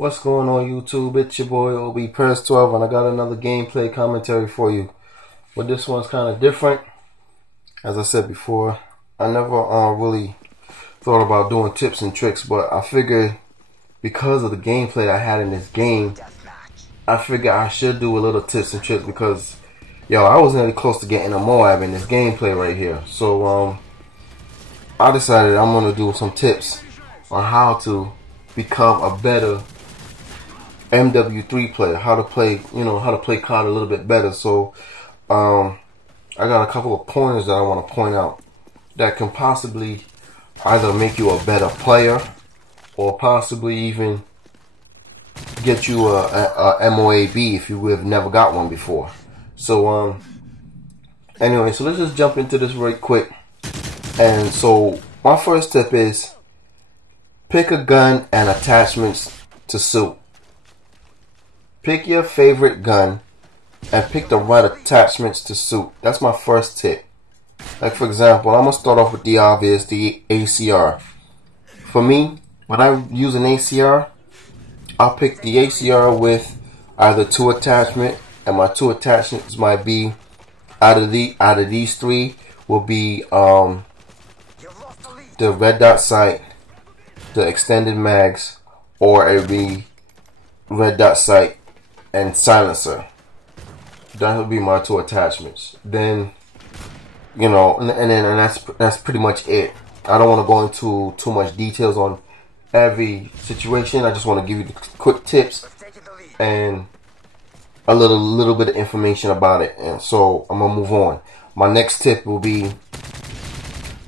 What's going on YouTube? It's your boy OBPers12 and I got another gameplay commentary for you. But this one's kind of different. As I said before, I never really thought about doing tips and tricks, but I figured because of the gameplay I had in this game, I figured I should do a little tips and tricks because I was really close to getting a Moab in this gameplay right here. So I decided I'm gonna do some tips on how to become a better MW3 player, how to play, how to play COD a little bit better. So I got a couple of pointers that I want to point out that can possibly either make you a better player or possibly even get you a MOAB if you have never got one before. So anyway, so let's just jump into this right quick. And so my first tip is pick a gun and attachments to suit. Pick your favorite gun and pick the right attachments to suit. That's my first tip. Like for example, I'm going to start off with the obvious, the ACR. For me, when I use an ACR, I'll pick the ACR with either 2 attachments, and my 2 attachments might be out of these 3 will be the red dot sight, the extended mags, or it would be red dot sight and silencer. That would be my 2 attachments. Then and that's pretty much it. I don't want to go into too much details on every situation. I just want to give you the quick tips and a little bit of information about it. And so I'm gonna move on. My next tip will be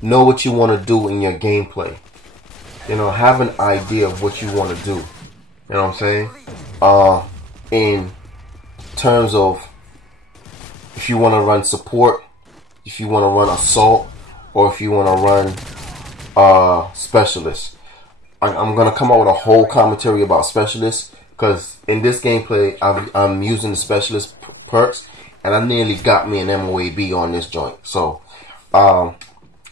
know what you want to do in your gameplay. Have an idea of what you want to do. You know what I'm saying? In terms of if you want to run support, if you want to run assault, or if you want to run specialist. I'm gonna come out with a whole commentary about specialists because in this gameplay I'm using the specialist perks and I nearly got me an MOAB on this joint. So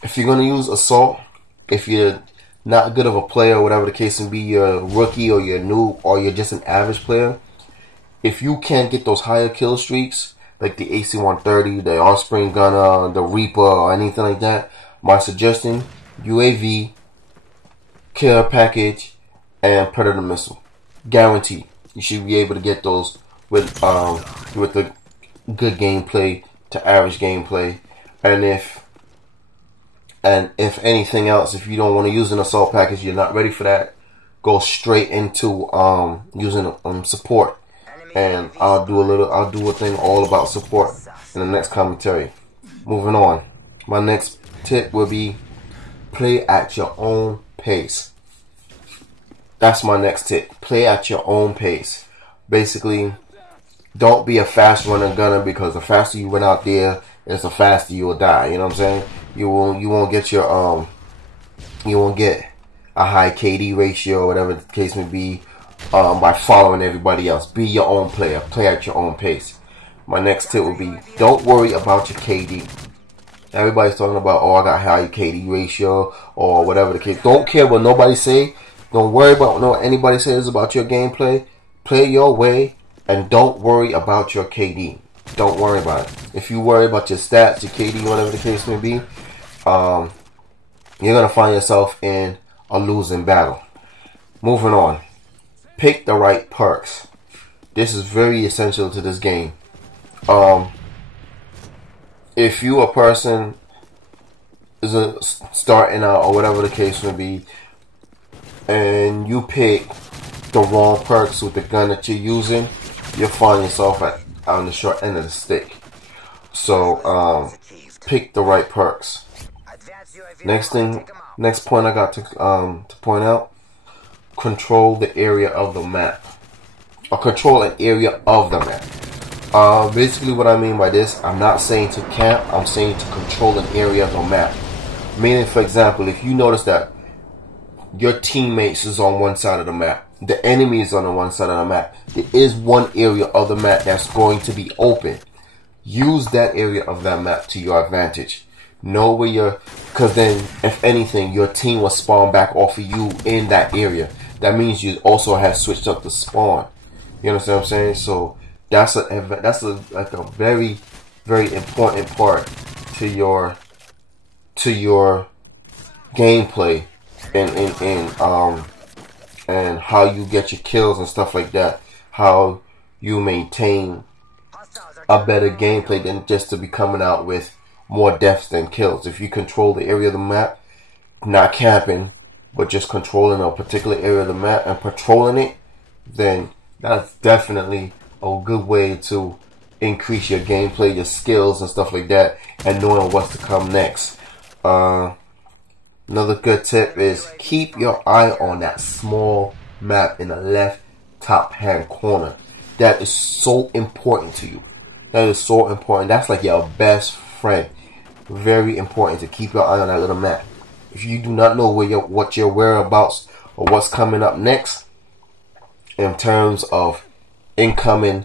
if you're gonna use assault, if you're not good of a player, whatever the case may be, you're a rookie or you're new or you're just an average player, if you can't get those higher kill streaks like the AC-130, the Offspring Gunner, the Reaper, or anything like that, my suggestion: UAV, care package, and Predator missile. Guaranteed, you should be able to get those with the good gameplay to average gameplay. And if anything else, if you don't want to use an assault package, you're not ready for that, go straight into using support. And I'll do a thing all about support in the next commentary. Moving on, my next tip will be play at your own pace. That's my next tip. Play at your own pace. Basically, don't be a fast running gunner because the faster you run out there, is the faster you will die. You know what I'm saying? You won't get your you won't get a high KD ratio or whatever the case may be by following everybody else. Be your own player. Play at your own pace. My next tip would be don't worry about your KD. Everybody's talking about, oh, I got high KD ratio or whatever the case. Don't care what nobody say. Don't worry about what anybody says about your gameplay. Play your way and don't worry about your KD. Don't worry about it. If you worry about your stats, your KD, whatever the case may be, you're going to find yourself in a losing battle. Moving on. Pick the right perks. This is very essential to this game. If you a person is starting out or whatever the case may be, and you pick the wrong perks with the gun that you're using, you'll find yourself on the short end of the stick. So pick the right perks. Next point I got to point out: control the area of the map, or control an area of the map. Basically what I mean by this, I'm not saying to camp, I'm saying to control an area of the map. Meaning, for example, if you notice that your teammates is on one side of the map, the enemy is on the one side of the map, there is one area of the map that's going to be open. Use that area of that map to your advantage. Know where you're, because then if anything, your team will spawn back off of you in that area. that means you also have switched up the spawn. You understand what I'm saying? So that's like a very, very important part to your gameplay and how you get your kills and stuff like that. How you maintain a better gameplay than just to be coming out with more deaths than kills. If you control the area of the map, not camping, but just controlling a particular area of the map and patrolling it, then that's definitely a good way to increase your gameplay, your skills and stuff like that, and knowing what's to come next. Another good tip is keep your eye on that small map in the left top hand corner. That is so important to you. That is so important. That's like your best friend. Very important to keep your eye on that little map. If you do not know what your whereabouts or what's coming up next in terms of incoming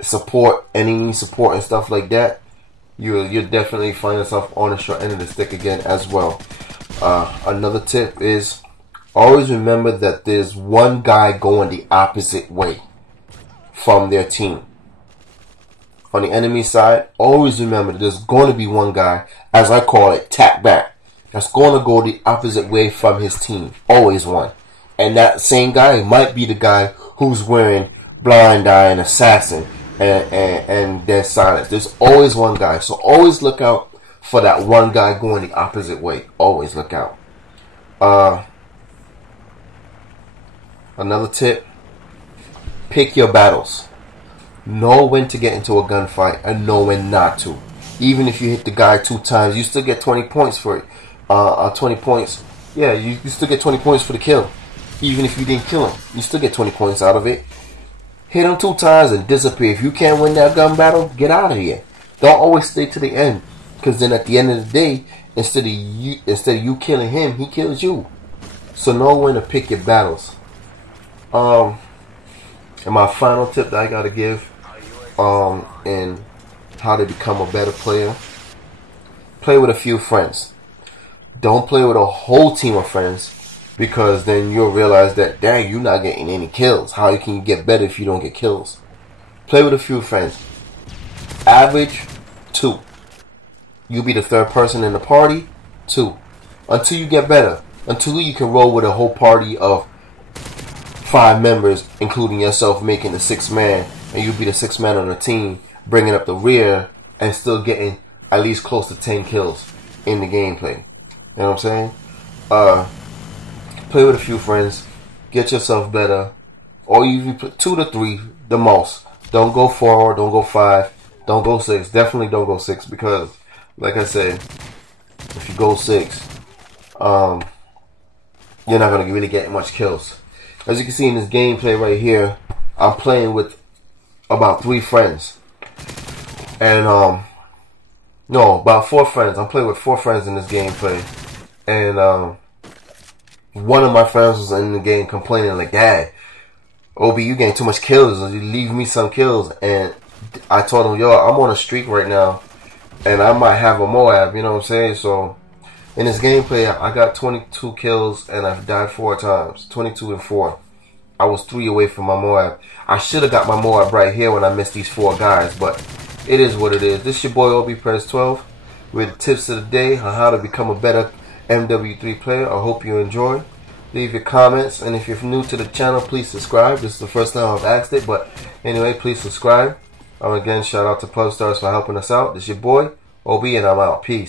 support, enemy support and stuff like that, you'll definitely find yourself on the short end of the stick again as well. Another tip is always remember that there's one guy going the opposite way from their team. On the enemy side, always remember that there's going to be one guy, as I call it, tap back, that's going to go the opposite way from his team. Always one. And that same guy might be the guy who's wearing blind eye and assassin and dead silence. There's always one guy. So always look out for that one guy going the opposite way. Always look out. Another tip, pick your battles. Know when to get into a gunfight and know when not to. Even if you hit the guy 2 times, you still get 20 points for it. 20 points. Yeah, you still get 20 points for the kill. Even if you didn't kill him, you still get 20 points out of it. Hit him 2 times and disappear. If you can't win that gun battle, get out of here. Don't always stay to the end, because then at the end of the day, instead of you killing him, he kills you. So know when to pick your battles. And my final tip that I gotta give, in how to become a better player: play with a few friends. Don't play with a whole team of friends, because then you'll realize that, dang, you're not getting any kills. How can you get better if you don't get kills? Play with a few friends. Average 2. You'll be the 3rd person in the party. 2. Until you get better. Until you can roll with a whole party of 5 members, including yourself, making the 6th man, and you'll be the 6th man on the team, bringing up the rear and still getting at least close to 10 kills in the gameplay. You know what I'm saying? Play with a few friends, get yourself better, or even put 2 to 3 the most. Don't go 4, don't go 5, don't go 6. Definitely don't go 6, because, like I said, if you go 6, you're not gonna really get much kills. As you can see in this gameplay right here, I'm playing with about 3 friends, and no, about 4 friends. I'm playing with 4 friends in this gameplay, and one of my friends was in the game complaining like, "Dad, OB, you getting too much kills. You leave me some kills." And I told him, "Yo, I'm on a streak right now, and I might have a Moab." You know what I'm saying? So in this gameplay, I got 22 kills and I've died 4 times. 22 and 4. I was 3 away from my Moab. I should have got my Moab right here when I missed these 4 guys, but it is what it is. This is your boy OB12 with tips of the day on how to become a better MW3 player. I hope you enjoy. Leave your comments, and if you're new to the channel, please subscribe. This is the first time I've asked it, but anyway, please subscribe. Again, shout out to Plug Stars for helping us out. This is your boy OB, and I'm out. Peace.